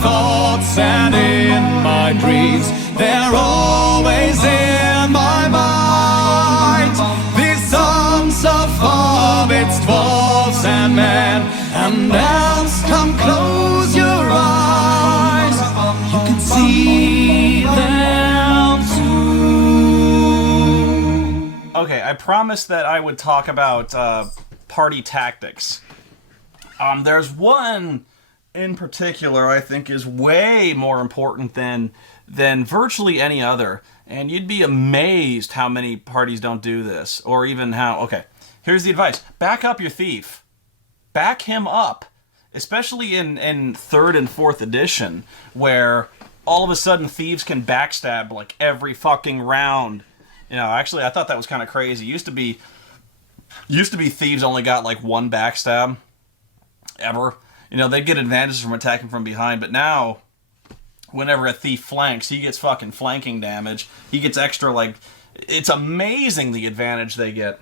thoughts and in my dreams. They're always in my mind. These songs of hobbits, dwarves and men, and elves, come close your eyes. You can see them too. Okay, I promised that I would talk about party tactics. There's one in particular I think is way more important than virtually any other, and you'd be amazed how many parties don't do this, or even how... Okay, here's the advice. Back up your thief. Back him up. Especially in 3rd and 4th edition, where all of a sudden thieves can backstab like every fucking round. You know, actually I thought that was kind of crazy. Used to be thieves only got like one backstab ever. You know, they'd get advantages from attacking from behind, but now whenever a thief flanks, he gets fucking flanking damage. He gets extra, like, it's amazing the advantage they get.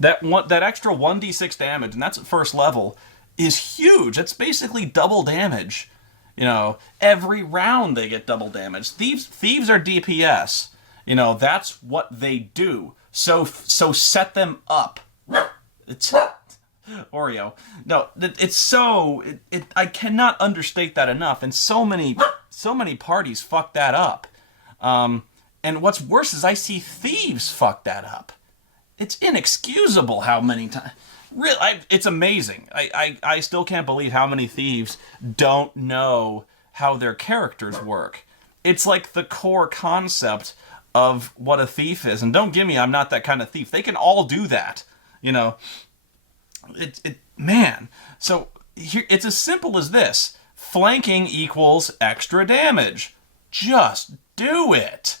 That extra 1d6 damage, and that's at first level, is huge. It's basically double damage. You know, every round they get double damage. Thieves are DPS. You know, that's what they do. So set them up. It's Oreo. No, it's so... I cannot understate that enough, and so many parties fuck that up. And what's worse is I see thieves fuck that up. It's inexcusable how many times... Really, it's amazing. I still can't believe how many thieves don't know how their characters work. It's like the core concept of what a thief is. And don't give me, I'm not that kind of thief. They can all do that, you know. Man. So here, it's as simple as this. Flanking equals extra damage. Just do it.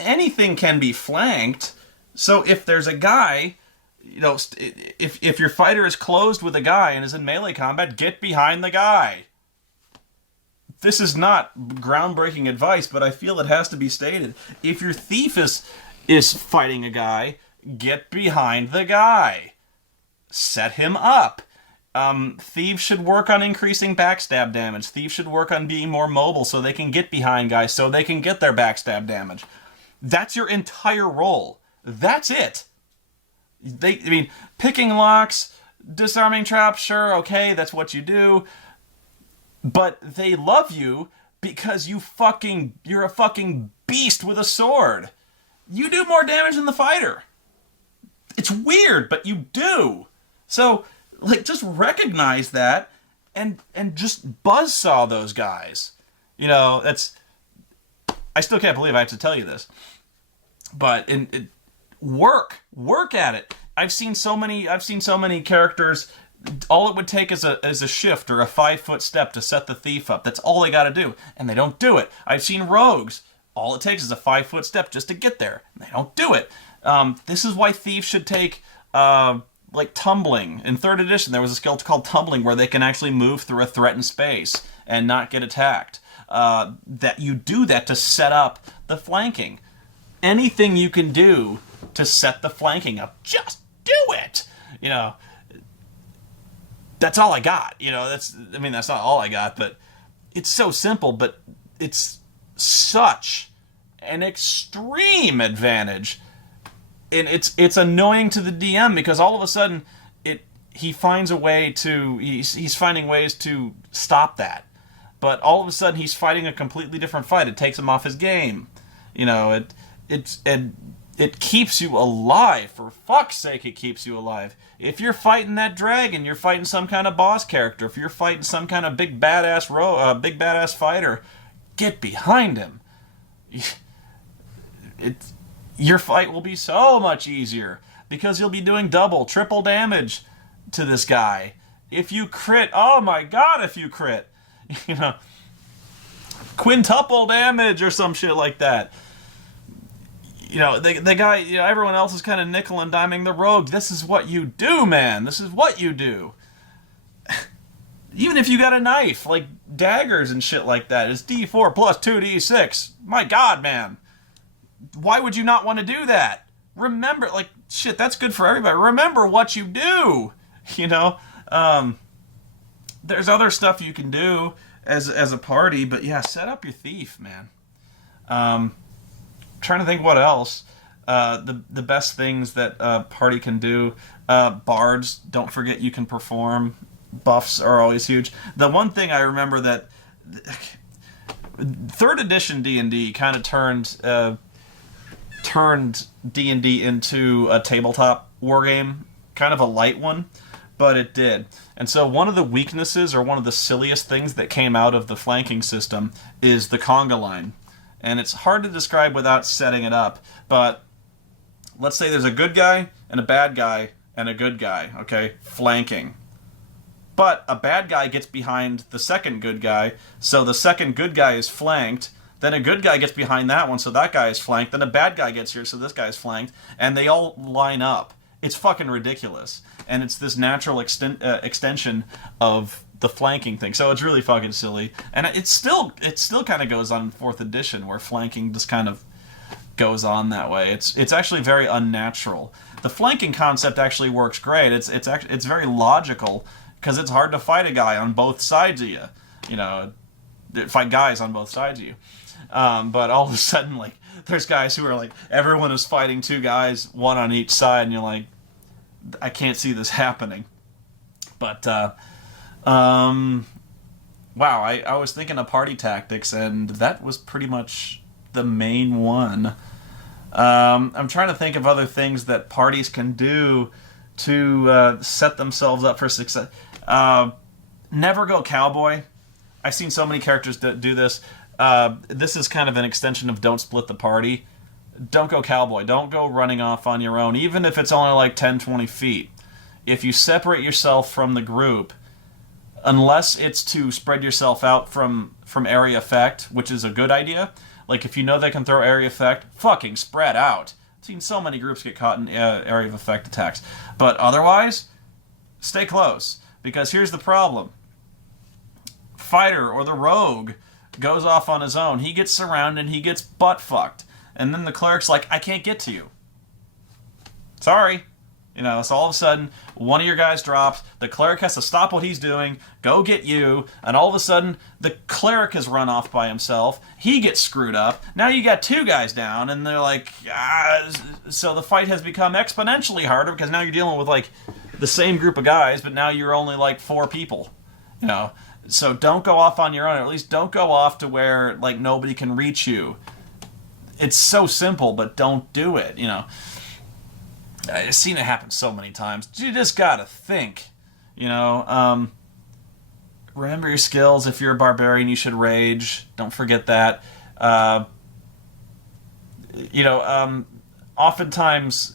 Anything can be flanked. So if there's a guy, you know, if your fighter is closed with a guy and is in melee combat, get behind the guy. This is not groundbreaking advice, but I feel it has to be stated. If your thief is fighting a guy, get behind the guy. Set him up. Thieves should work on increasing backstab damage. Thieves should work on being more mobile so they can get behind guys, so they can get their backstab damage. That's your entire role. That's it. Picking locks, disarming traps, sure, okay, that's what you do. But they love you because you're a fucking beast with a sword. You do more damage than the fighter. It's weird, but you do. So, like, just recognize that and just buzzsaw those guys. You know, that's... I still can't believe I have to tell you this. But work at it. I've seen so many characters. All it would take is a shift or a 5-foot step to set the thief up. That's all they got to do, and they don't do it. I've seen rogues. All it takes is a 5-foot step just to get there, and they don't do it. This is why thieves should take like tumbling. In 3rd edition, there was a skill called tumbling where they can actually move through a threatened space and not get attacked. That you do that to set up the flanking. Anything you can do to set the flanking up, just do it. You know, that's all I got. You know, that's not all I got, but it's so simple, but it's such an extreme advantage. And it's annoying to the DM because all of a sudden he's finding ways to stop that. But all of a sudden he's fighting a completely different fight. It takes him off his game. You know, it keeps you alive. For fuck's sake, it keeps you alive. If you're fighting that dragon, you're fighting some kind of boss character. If you're fighting some kind of big badass fighter, get behind him. Your fight will be so much easier because you'll be doing double, triple damage to this guy. If you crit, oh my god, if you crit, you know, quintuple damage or some shit like that. You know, the guy, you know, everyone else is kind of nickel and diming the rogue. This is what you do, man. This is what you do. Even if you got a knife, like daggers and shit like that, it's D4 plus 2D6. My god, man. Why would you not want to do that? Remember, like, shit, that's good for everybody. Remember what you do, you know? there's other stuff you can do as a party, but yeah, set up your thief, man. Trying to think what else. The best things that a party can do. Bards, don't forget you can perform. Buffs are always huge. The one thing I remember that 3rd edition D&D kind of turned D&D into a tabletop war game, kind of a light one, but it did. And so one of the weaknesses, or one of the silliest things that came out of the flanking system, is the conga line. And it's hard to describe without setting it up, but let's say there's a good guy and a bad guy and a good guy, okay, flanking. But a bad guy gets behind the second good guy, so the second good guy is flanked. Then a good guy gets behind that one, so that guy is flanked. Then a bad guy gets here, so this guy is flanked. And they all line up. It's fucking ridiculous. And it's this natural extension of the flanking thing. So it's really fucking silly. And it still kind of goes on in 4th edition, where flanking just kind of goes on that way. It's actually very unnatural. The flanking concept actually works great. It's very logical, because it's hard to fight a guy on both sides of you. You know, fight guys on both sides of you. But all of a sudden, like, there's guys who are like, everyone is fighting 2 guys, one on each side, and you're like, I can't see this happening. But, wow, I was thinking of party tactics, and that was pretty much the main one. I'm trying to think of other things that parties can do to set themselves up for success. Never go cowboy. I've seen so many characters that do this. This is kind of an extension of don't split the party. Don't go cowboy. Don't go running off on your own, even if it's only like 10, 20 feet. If you separate yourself from the group, unless it's to spread yourself out from area effect, which is a good idea. Like, if you know they can throw area effect, fucking spread out. I've seen so many groups get caught in area of effect attacks. But otherwise, stay close. Because here's the problem. Fighter or the rogue goes off on his own. He gets surrounded, he gets butt-fucked. And then the cleric's like, I can't get to you. Sorry. You know, so all of a sudden, one of your guys drops, the cleric has to stop what he's doing, go get you, and all of a sudden, the cleric has run off by himself, he gets screwed up, now you got 2 guys down, and they're like, so the fight has become exponentially harder, because now you're dealing with, like, the same group of guys, but now you're only, like, 4 people, you know? So don't go off on your own, or at least don't go off to where, like, nobody can reach you. It's so simple, but don't do it, you know? I've seen it happen so many times. You just gotta think, you know? Remember your skills. If you're a barbarian, you should rage. Don't forget that. You know, oftentimes,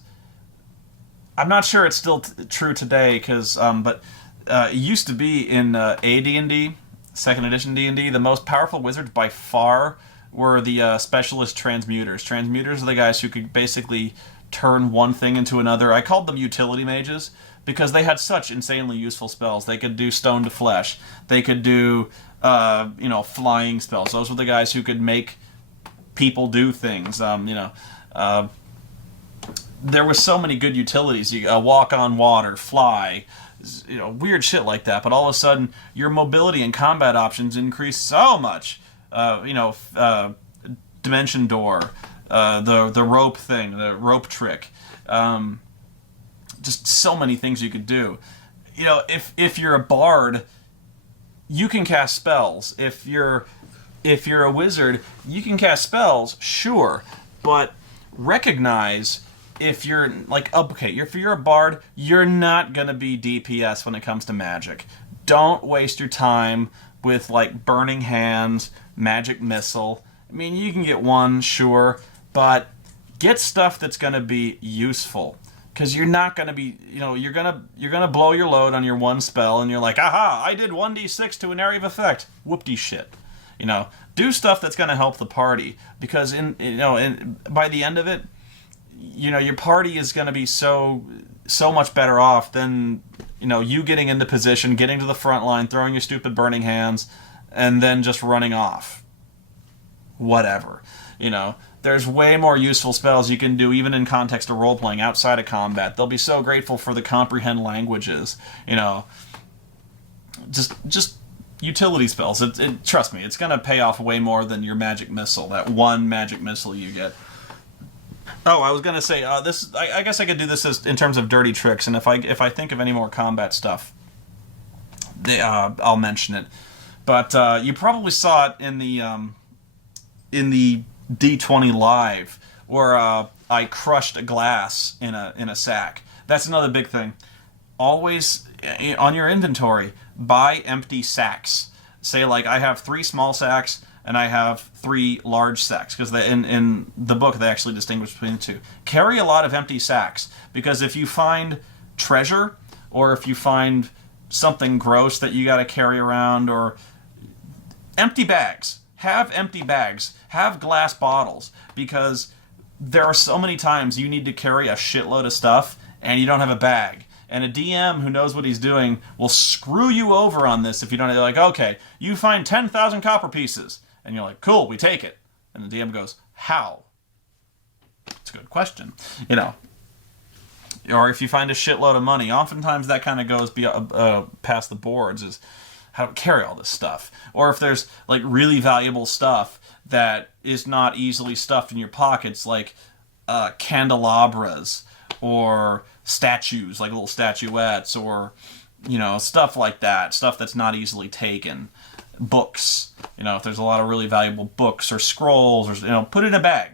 I'm not sure it's still true today, but it used to be in AD&D, 2nd edition D&D, the most powerful wizards by far were the specialist transmuters. Transmuters are the guys who could basically turn one thing into another. I called them utility mages because they had such insanely useful spells. They could do stone to flesh. They could do, you know, flying spells. Those were the guys who could make people do things. You know, there were so many good utilities. You walk on water, fly, you know, weird shit like that. But all of a sudden, your mobility and combat options increase so much. You know, dimension door. The rope thing, the rope trick, just so many things you could do. You know, if you're a bard, you can cast spells. If you're a wizard, you can cast spells, sure, but recognize if you're like, okay, if you're a bard, you're not gonna be DPS when it comes to magic. Don't waste your time with like burning hands, magic missile. I mean, you can get one, sure. But get stuff that's going to be useful, because you're not going to be, you know, you're gonna blow your load on your one spell, and you're like, aha, I did 1d6 to an area of effect. Whoop-de shit. You know, do stuff that's going to help the party, because by the end of it, you know, your party is going to be so much better off than, you know, you getting into position, getting to the front line, throwing your stupid burning hands, and then just running off. Whatever, you know. There's way more useful spells you can do, even in context of role-playing, outside of combat. They'll be so grateful for the comprehend languages, you know. just utility spells. Trust me, it's gonna pay off way more than your magic missile. That one magic missile you get. Oh, I was gonna say this. I guess I could do this in terms of dirty tricks, and if I think of any more combat stuff, I'll mention it. But you probably saw it in the D20 live where I crushed a glass in a sack. That's another big thing. Always on your inventory, buy empty sacks. Say like I have 3 small sacks and I have 3 large sacks, because in the book they actually distinguish between the two. Carry a lot of empty sacks, because if you find treasure or if you find something gross that you got to carry around, or empty bags. Have empty bags. Have glass bottles, because there are so many times you need to carry a shitload of stuff and you don't have a bag. And a DM who knows what he's doing will screw you over on this if you don't. They're like, okay, you find 10,000 copper pieces. And you're like, cool, we take it. And the DM goes, how? It's a good question. You know. Or if you find a shitload of money, oftentimes that kind of goes past the boards, is how to carry all this stuff. Or if there's like really valuable stuff that is not easily stuffed in your pockets, like candelabras or statues, like little statuettes, or, you know, stuff like that, stuff that's not easily taken. Books, you know, if there's a lot of really valuable books or scrolls, or, you know, put it in a bag.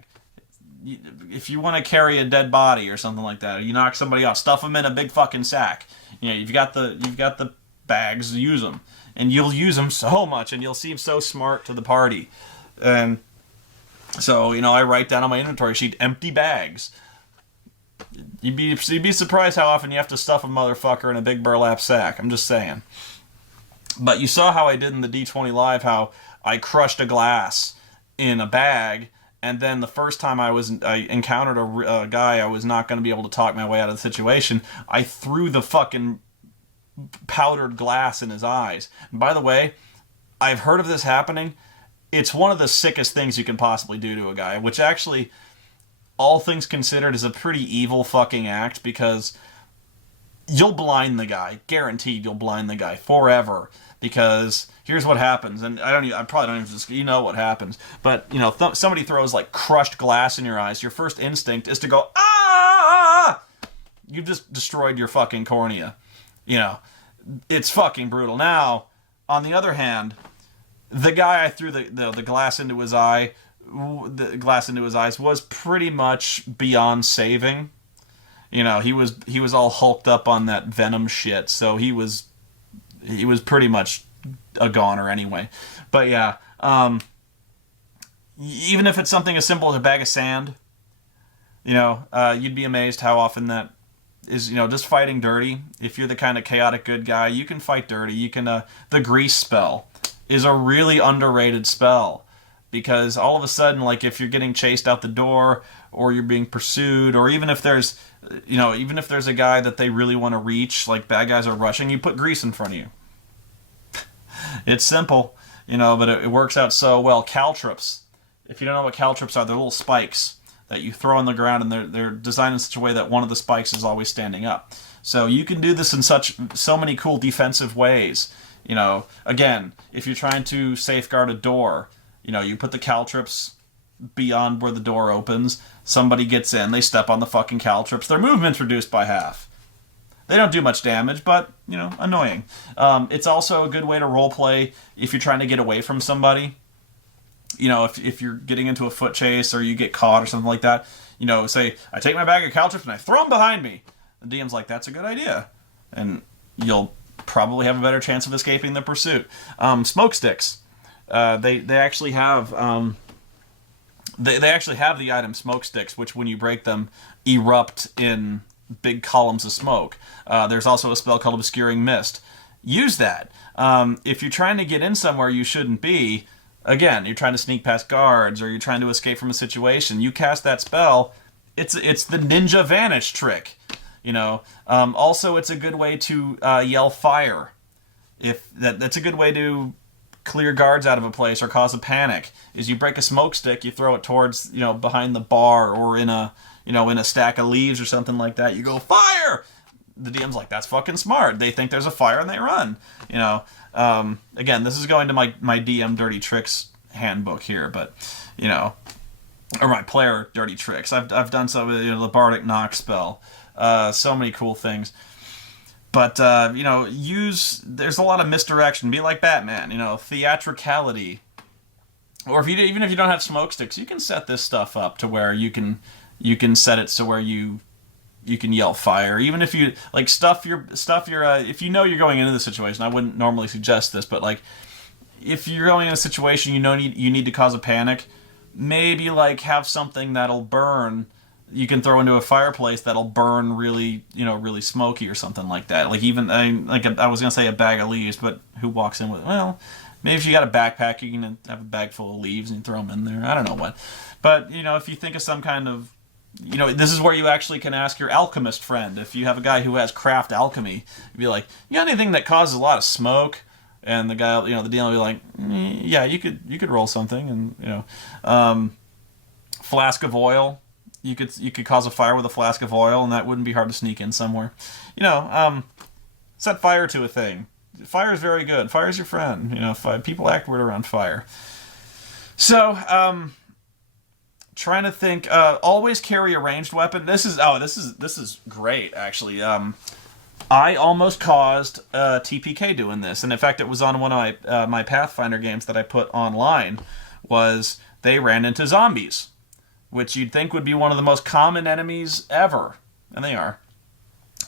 If you want to carry a dead body or something like that, or you knock somebody off, stuff them in a big fucking sack. You know, you've got the bags, use them, and you'll use them so much, and you'll seem so smart to the party. And so, you know, I write down on my inventory sheet empty bags. You'd be surprised how often you have to stuff a motherfucker in a big burlap sack. I'm just saying. But you saw how I did in the D20 Live, how I crushed a glass in a bag, and then the first time I encountered a guy I was not going to be able to talk my way out of the situation, I threw the fucking powdered glass in his eyes. And by the way, I've heard of this happening. It's one of the sickest things you can possibly do to a guy, which actually, all things considered, is a pretty evil fucking act, because you'll blind the guy. Guaranteed you'll blind the guy forever. Because here's what happens, and I probably don't even just, you know what happens. But, you know, somebody throws like crushed glass in your eyes. Your first instinct is to go, ah! You've just destroyed your fucking cornea. You know, it's fucking brutal. Now, on the other hand, the guy I threw the glass into his eyes was pretty much beyond saving. You know, he was all hulked up on that venom shit, so he was pretty much a goner anyway. But yeah, even if it's something as simple as a bag of sand, you know, you'd be amazed how often that is, you know, just fighting dirty. If you're the kind of chaotic good guy, you can fight dirty. You can, the grease spell is a really underrated spell, because all of a sudden, like if you're getting chased out the door, or you're being pursued, or even if there's a guy that they really want to reach, like bad guys are rushing, you put grease in front of you. It's simple, you know, but it works out so well. Caltrops. If you don't know what caltrops are, they're little spikes that you throw on the ground, and they're designed in such a way that one of the spikes is always standing up. So you can do this in so many cool defensive ways. You know, again, if you're trying to safeguard a door, you know, you put the caltrops beyond where the door opens. Somebody gets in, they step on the fucking caltrops, their movement's reduced by half. They don't do much damage, but, you know, annoying. It's also a good way to roleplay if you're trying to get away from somebody. You know, if you're getting into a foot chase, or you get caught or something like that, you know, say, I take my bag of caltrops and I throw them behind me. The DM's like, that's a good idea. And you'll probably have a better chance of escaping the pursuit. Smoke sticks. They actually have... They actually have the item smoke sticks, which when you break them, erupt in big columns of smoke. There's also a spell called Obscuring Mist. Use that. If you're trying to get in somewhere you shouldn't be, again, you're trying to sneak past guards, or you're trying to escape from a situation, you cast that spell, it's the ninja vanish trick. You know. Also, it's a good way to yell fire. That's a good way to clear guards out of a place or cause a panic. Is you break a smoke stick, you throw it towards, you know, behind the bar, or in a stack of leaves or something like that. You go, fire! the DM's like, that's fucking smart. They think there's a fire and they run. You know, again, this is going to my DM dirty tricks handbook here, but you know, or my player dirty tricks. I've done some with the Bardic Knock spell, so many cool things. But you know, there's a lot of misdirection. Be like Batman, you know, theatricality. Or even if you don't have smoke sticks, you can set this stuff up to where you can set it so where you can yell fire. Even if you like stuff your if you know you're going into the situation, I wouldn't normally suggest this, but like if you're going in a situation you need to cause a panic, maybe like have something that'll burn. You can throw into a fireplace that'll burn really smoky or something like that. Like even I was gonna say a bag of leaves, but who walks in with maybe if you got a backpack, you can have a bag full of leaves and throw them in there. I don't know what. But, you know, if you think of some kind of, you know, this is where you actually can ask your alchemist friend. If you have a guy who has craft alchemy, you'd be like, you got anything that causes a lot of smoke? And the guy, you know, the dealer will be like, yeah, you could roll something. And, you know, flask of oil. You could cause a fire with a flask of oil, and that wouldn't be hard to sneak in somewhere. You know, set fire to a thing. Fire is very good. Fire is your friend. You know, people act weird around fire. So, trying to think. Always carry a ranged weapon. This is great actually. I almost caused TPK doing this, and in fact, it was on one of my Pathfinder games that I put online. Was they ran into zombies, which you'd think would be one of the most common enemies ever, and they are.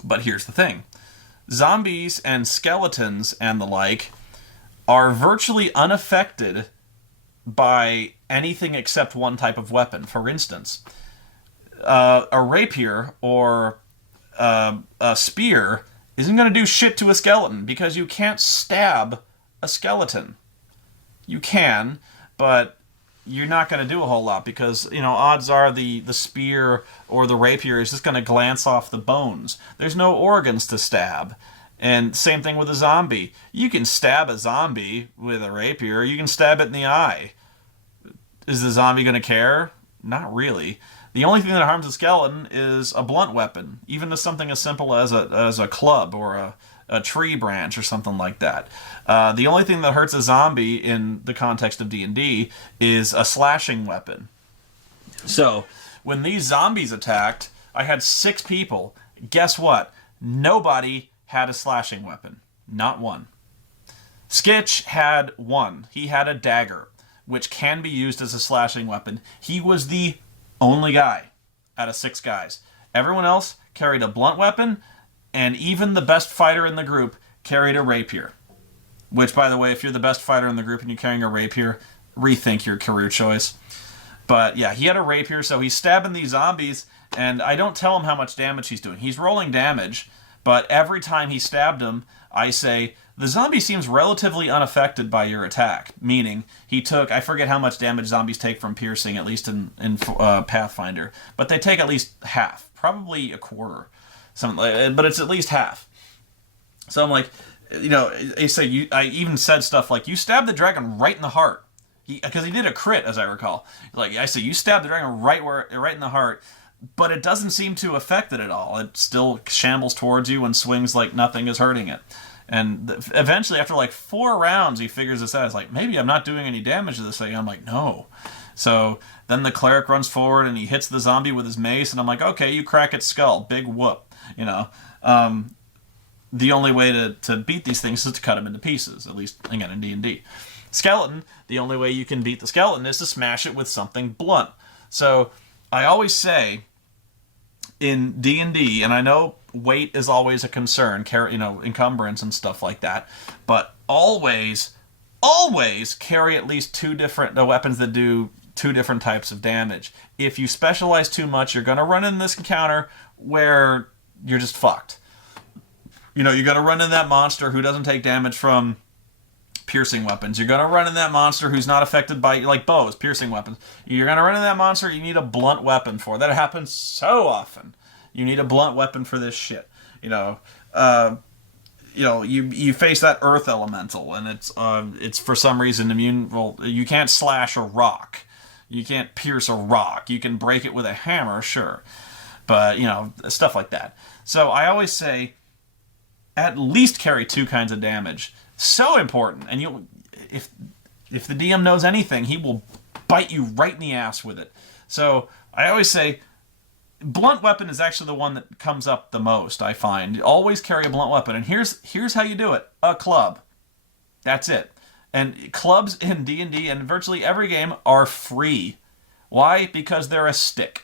But here's the thing. Zombies and skeletons and the like are virtually unaffected by anything except one type of weapon. For instance, a rapier or a spear isn't going to do shit to a skeleton because you can't stab a skeleton. You can, but you're not going to do a whole lot because, you know, odds are the spear or the rapier is just going to glance off the bones. There's no organs to stab. And same thing with a zombie. You can stab a zombie with a rapier. You can stab it in the eye. Is the zombie going to care? Not really. The only thing that harms a skeleton is a blunt weapon, even to something as simple as a club or a tree branch or something like that. The only thing that hurts a zombie in the context of D&D is a slashing weapon. So, when these zombies attacked, I had 6 people. Guess what? Nobody had a slashing weapon. Not one. Skitch had one. He had a dagger, which can be used as a slashing weapon. He was the only guy out of 6 guys. Everyone else carried a blunt weapon, and even the best fighter in the group carried a rapier. Which, by the way, if you're the best fighter in the group and you're carrying a rapier, rethink your career choice. But yeah, he had a rapier, so he's stabbing these zombies, and I don't tell him how much damage he's doing. He's rolling damage, but every time he stabbed him, I say, the zombie seems relatively unaffected by your attack. Meaning, he took, I forget how much damage zombies take from piercing, at least in Pathfinder, but they take at least half, probably a quarter. But it's at least half. So I'm like, you know, I even said stuff like, you stabbed the dragon right in the heart. Because he did a crit, as I recall. Like I say, you stabbed the dragon right in the heart, but it doesn't seem to affect it at all. It still shambles towards you and swings like nothing is hurting it. And eventually, after like 4 rounds, he figures this out. He's like, maybe I'm not doing any damage to this thing. I'm like, no. So then the cleric runs forward and he hits the zombie with his mace, and I'm like, okay, you crack its skull. Big whoop. You know, the only way to beat these things is to cut them into pieces, at least, again, in D&D. Skeleton, the only way you can beat the skeleton is to smash it with something blunt. So I always say in D&D, and I know weight is always a concern, you know, encumbrance and stuff like that, but always carry at least 2 different weapons that do 2 different types of damage. If you specialize too much, you're going to run in this encounter where you're just fucked. You know, you're going to run in that monster who doesn't take damage from piercing weapons. You're going to run in that monster who's not affected by, like, bows, piercing weapons. You're going to run in that monster you need a blunt weapon for. That happens so often. You need a blunt weapon for this shit. You know, you face that earth elemental, and it's for some reason immune. Well, you can't slash a rock. You can't pierce a rock. You can break it with a hammer, sure. But, stuff like that. So I always say, at least carry 2 kinds of damage. So important. And if the DM knows anything, he will bite you right in the ass with it. So I always say, blunt weapon is actually the one that comes up the most, I find. Always carry a blunt weapon. And here's how you do it. A club. That's it. And clubs in D&D and virtually every game are free. Why? Because they're a stick.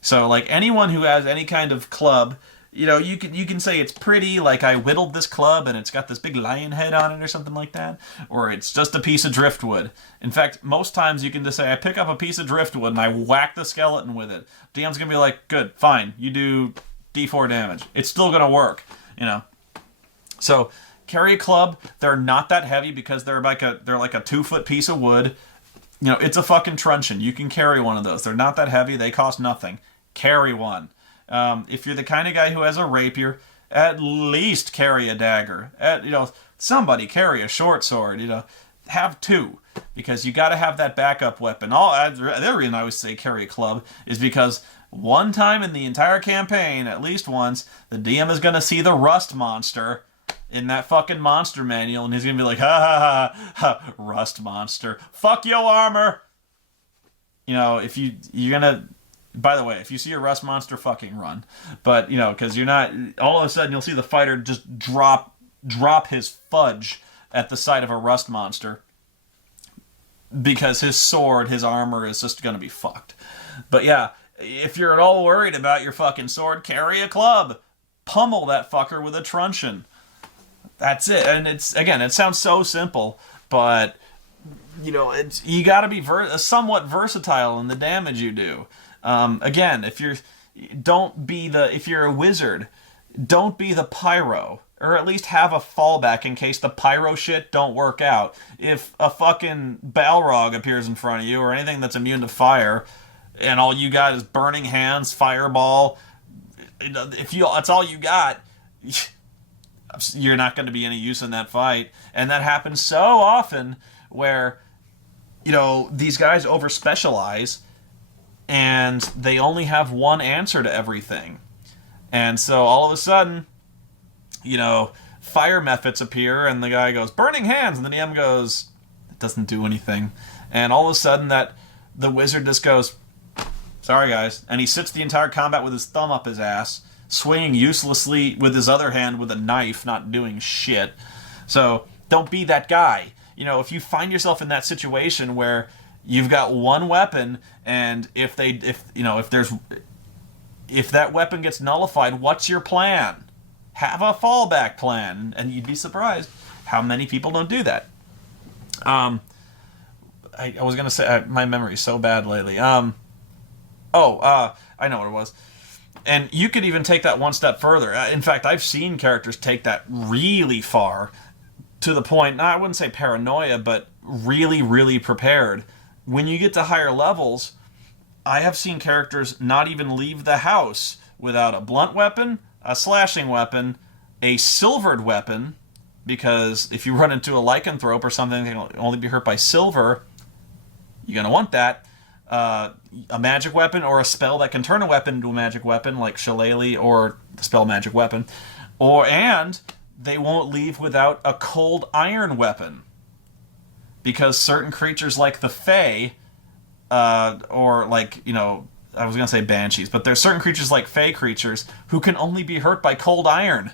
So, like, anyone who has any kind of club, you can say it's pretty, like I whittled this club and it's got this big lion head on it or something like that. Or it's just a piece of driftwood. In fact, most times you can just say, I pick up a piece of driftwood and I whack the skeleton with it. DM's going to be like, good, fine, you do D4 damage. It's still going to work, So, carry a club. They're not that heavy because they're like a 2-foot piece of wood. It's a fucking truncheon. You can carry one of those. They're not that heavy. They cost nothing. Carry one. If you're the kind of guy who has a rapier, at least carry a dagger. Somebody carry a short sword. Have 2 because you got to have that backup weapon. The other reason I always say carry a club is because one time in the entire campaign, at least once, the DM is going to see the rust monster in that fucking monster manual, and he's going to be like, ha ha ha ha, rust monster. Fuck your armor! If you're going to... By the way, if you see a rust monster, fucking run. But, because you're not... All of a sudden, you'll see the fighter just drop his fudge at the sight of a rust monster. Because his sword, his armor is just going to be fucked. But yeah, if you're at all worried about your fucking sword, carry a club. Pummel that fucker with a truncheon. That's it. And it sounds so simple, but, you got to be somewhat versatile in the damage you do. Again, if you're a wizard, don't be the pyro, or at least have a fallback in case the pyro shit don't work out. If a fucking Balrog appears in front of you, or anything that's immune to fire, and all you got is burning hands, fireball, that's all you got, you're not going to be any use in that fight. And that happens so often where, these guys over-specialize, and they only have one answer to everything. And so all of a sudden, fire methods appear, and the guy goes, burning hands, and the DM goes, it doesn't do anything. And all of a sudden the wizard just goes, sorry guys, and he sits the entire combat with his thumb up his ass, swinging uselessly with his other hand with a knife, not doing shit. So don't be that guy. If you find yourself in that situation where you've got one weapon, and if that weapon gets nullified, what's your plan? Have a fallback plan, and you'd be surprised how many people don't do that. I was gonna say my memory's so bad lately. I know what it was. And you could even take that one step further. In fact, I've seen characters take that really far, to the point, I wouldn't say paranoia, but really, really prepared. When you get to higher levels, I have seen characters not even leave the house without a blunt weapon, a slashing weapon, a silvered weapon, because if you run into a lycanthrope or something that can only be hurt by silver, you're going to want that. A magic weapon or a spell that can turn a weapon into a magic weapon, like Shillelagh or the spell Magic Weapon. And they won't leave without a cold iron weapon, because certain creatures like the Fae, or like, I was going to say banshees, but there's certain creatures like Fae creatures who can only be hurt by cold iron.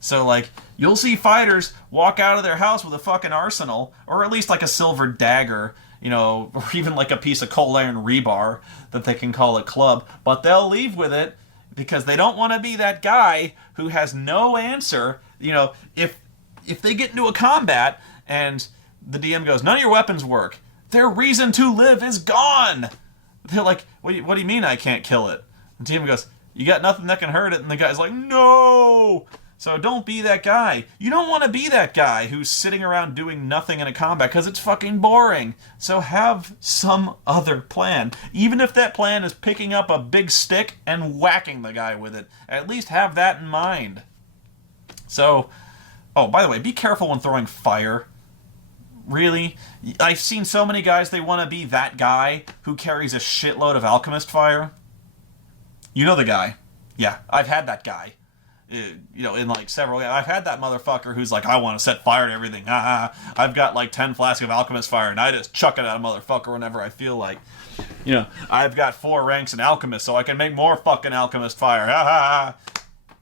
So, like, you'll see fighters walk out of their house with a fucking arsenal, or at least like a silver dagger, or even like a piece of cold iron rebar that they can call a club, but they'll leave with it because they don't want to be that guy who has no answer. If they get into a combat and the DM goes, none of your weapons work, their reason to live is gone. They're like, what do you mean I can't kill it? The DM goes, you got nothing that can hurt it. And the guy's like, no. So don't be that guy. You don't want to be that guy who's sitting around doing nothing in a combat because it's fucking boring. So have some other plan. Even if that plan is picking up a big stick and whacking the guy with it, at least have that in mind. So, by the way, be careful when throwing fire. Really? I've seen so many guys, they want to be that guy who carries a shitload of alchemist fire. You know the guy. Yeah, I've had that guy. In like several. I've had that motherfucker who's like, I want to set fire to everything. I've got like 10 flasks of alchemist fire, and I just chuck it at a motherfucker whenever I feel like. I've got 4 ranks in alchemist, so I can make more fucking alchemist fire.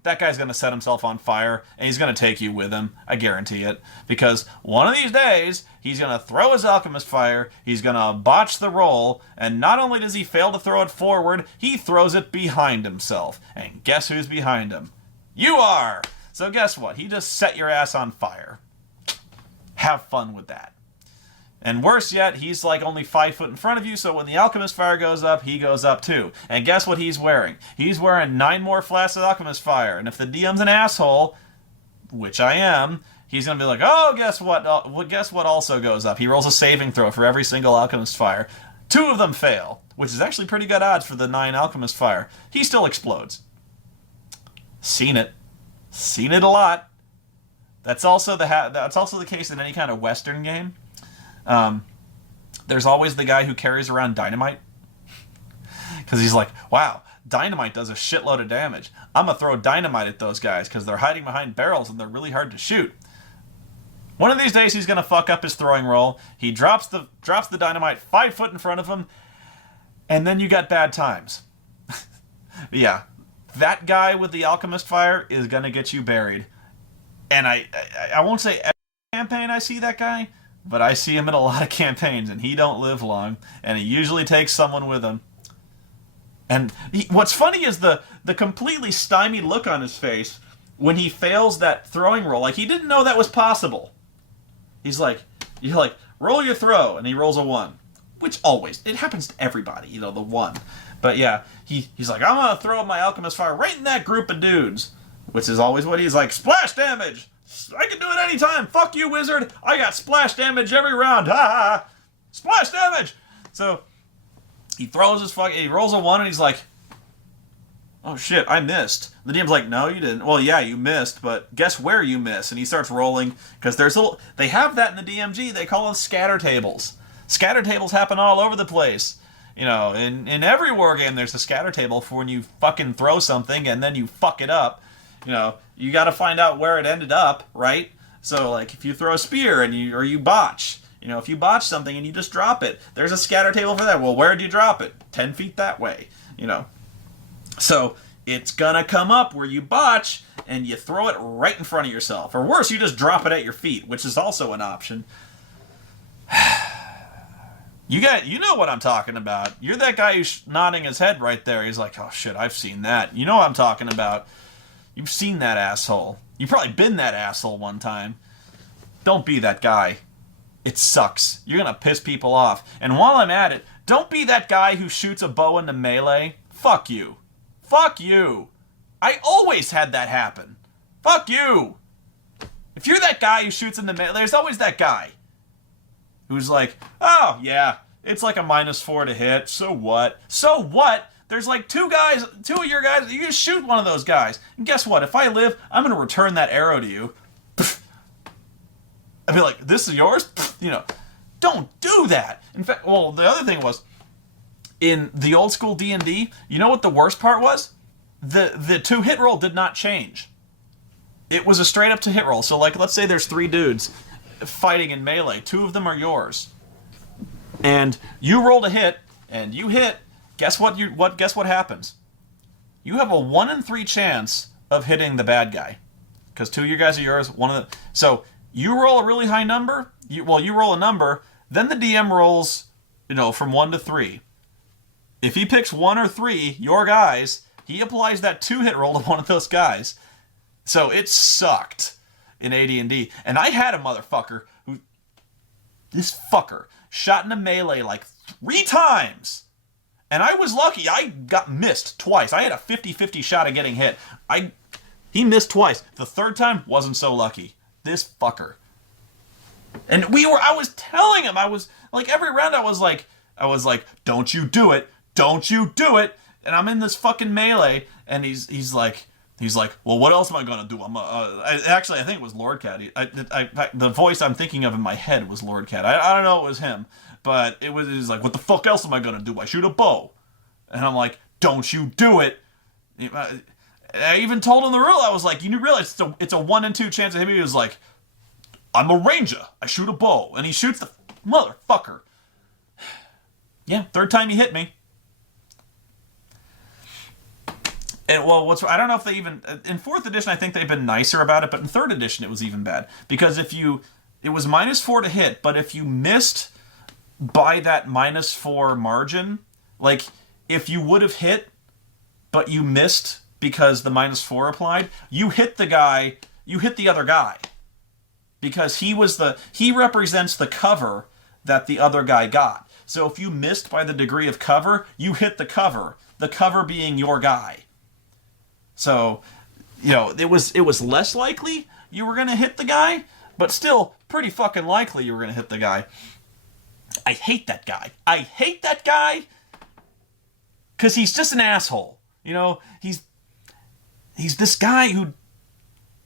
That guy's gonna set himself on fire, and he's gonna take you with him. I guarantee it. Because one of these days, he's gonna throw his alchemist fire, he's gonna botch the roll, and not only does he fail to throw it forward, he throws it behind himself. And guess who's behind him? You are! So guess what? He just set your ass on fire. Have fun with that. And worse yet, he's like only 5 foot in front of you, so when the alchemist fire goes up, he goes up too. And guess what he's wearing? He's wearing 9 more flasks of alchemist fire. And if the DM's an asshole, which I am, he's going to be like, oh, guess what? Guess what also goes up? He rolls a saving throw for every single alchemist fire. 2 of them fail, which is actually pretty good odds for the 9 alchemist fire. He still explodes. Seen it. Seen it a lot. That's also the case in any kind of Western game. There's always the guy who carries around dynamite. Because he's like, wow, dynamite does a shitload of damage. I'm going to throw dynamite at those guys because they're hiding behind barrels and they're really hard to shoot. One of these days he's going to fuck up his throwing roll. He drops the dynamite 5 foot in front of him, and then you got bad times. Yeah, that guy with the alchemist fire is going to get you buried. And I won't say every campaign I see that guy, but I see him in a lot of campaigns, and he don't live long, and he usually takes someone with him. And what's funny is the completely stymied look on his face when he fails that throwing roll. Like, he didn't know that was possible. He's like, you're like, roll your throw, and he rolls a 1. Which always, it happens to everybody, the 1. But yeah, he's like, I'm going to throw my alchemist fire right in that group of dudes. Which is always what he's like, splash damage! I can do it anytime. Fuck you, wizard. I got splash damage every round. Ha ha. Splash damage. So he throws he rolls a 1 and he's like, oh shit, I missed. The DM's like, no, you didn't. Well, yeah, you missed, but guess where you missed? And he starts rolling because they have that in the DMG. They call them scatter tables. Scatter tables happen all over the place. In every war game, there's a scatter table for when you fucking throw something and then you fuck it up. You got to find out where it ended up, right? So, like, if you throw a spear and you botch, if you botch something and you just drop it, there's a scatter table for that. Well, where do you drop it? 10 feet that way, So, it's gonna come up where you botch and you throw it right in front of yourself. Or worse, you just drop it at your feet, which is also an option. You know what I'm talking about. You're that guy who's nodding his head right there. He's like, oh shit, I've seen that. You know what I'm talking about. You've seen that asshole. You've probably been that asshole one time. Don't be that guy. It sucks. You're going to piss people off. And while I'm at it, don't be that guy who shoots a bow into melee. Fuck you. Fuck you. I always had that happen. Fuck you. If you're that guy who shoots into melee, there's always that guy who's like, oh, yeah, it's like a -4 to hit. So what? So what? There's like 2 of your guys, you just shoot one of those guys. And guess what? If I live, I'm going to return that arrow to you. I'd be like, this is yours? Don't do that. In fact, well, the other thing was, in the old school D&D, you know what the worst part was? The 2 hit roll did not change. It was a straight up to hit roll. So like, let's say there's 3 dudes fighting in melee. 2 of them are yours. And you rolled a hit, and you hit. Guess what happens? You have a 1 in 3 chance of hitting the bad guy. Because 2 of your guys are yours, so you roll a really high number, you roll a number, then the DM rolls, from 1 to 3. If he picks 1 or 3, your guys, he applies that 2 hit roll to one of those guys. So it sucked in AD&D. And I had a motherfucker this fucker shot into melee like 3 times. And I was lucky. I got missed twice. I had a 50-50 shot at getting hit. He missed twice. The 3rd time, wasn't so lucky. This fucker. And I was telling him, I was like, every round I was like, don't you do it. Don't you do it. And I'm in this fucking melee, and he's like, well, what else am I gonna do? Actually, I think it was Lord Cat. The voice I'm thinking of in my head was Lord Cat. I don't know it was him. But it was like, what the fuck else am I going to do? I shoot a bow. And I'm like, don't you do it. I even told him the rule. I was like, you realize it's a 1 in 2 chance of hitting me. He was like, I'm a ranger. I shoot a bow. And he shoots the motherfucker. Yeah, third time he hit me. And, well, I don't know if they even... In 4th edition, I think they've been nicer about it, but in 3rd edition, it was even bad. Because it was -4 to hit, but if you missed by that -4 margin, like, if you would have hit, but you missed because the -4 applied, you hit the other guy. Because he represents the cover that the other guy got. So if you missed by the degree of cover, you hit the cover being your guy. So, it was less likely you were going to hit the guy, but still pretty fucking likely you were going to hit the guy. I hate that guy. Because he's just an asshole. He's this guy who,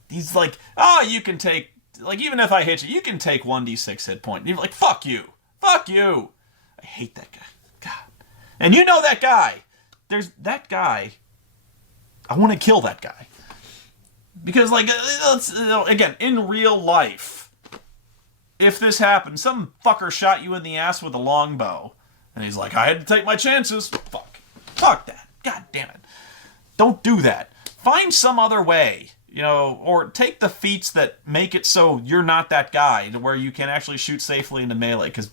he's like, oh, you can take, like, even if I hit you, you can take 1d6 hit point. You're like, fuck you. I hate that guy. God. And that guy. There's that guy. I want to kill that guy. Because, like, again, in real life, if this happened, some fucker shot you in the ass with a longbow, and he's like, I had to take my chances. Fuck that. God damn it. Don't do that. Find some other way, or take the feats that make it so you're not that guy, to where you can actually shoot safely into melee, because,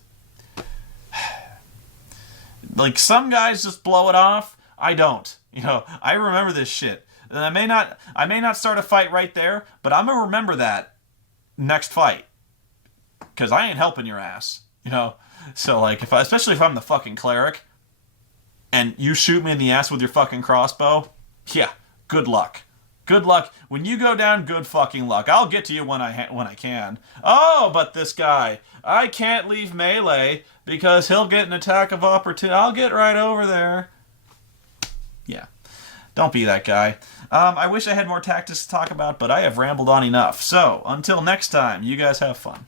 like, some guys just blow it off. I don't. I remember this shit. And I may not start a fight right there, but I'm gonna remember that next fight. Because I ain't helping your ass. So, like, especially if I'm the fucking cleric, and you shoot me in the ass with your fucking crossbow, yeah, good luck. Good luck. When you go down, good fucking luck. I'll get to you when I can. Oh, but this guy, I can't leave melee because he'll get an attack of opportunity. I'll get right over there. Yeah. Don't be that guy. I wish I had more tactics to talk about, but I have rambled on enough. So, until next time, you guys have fun.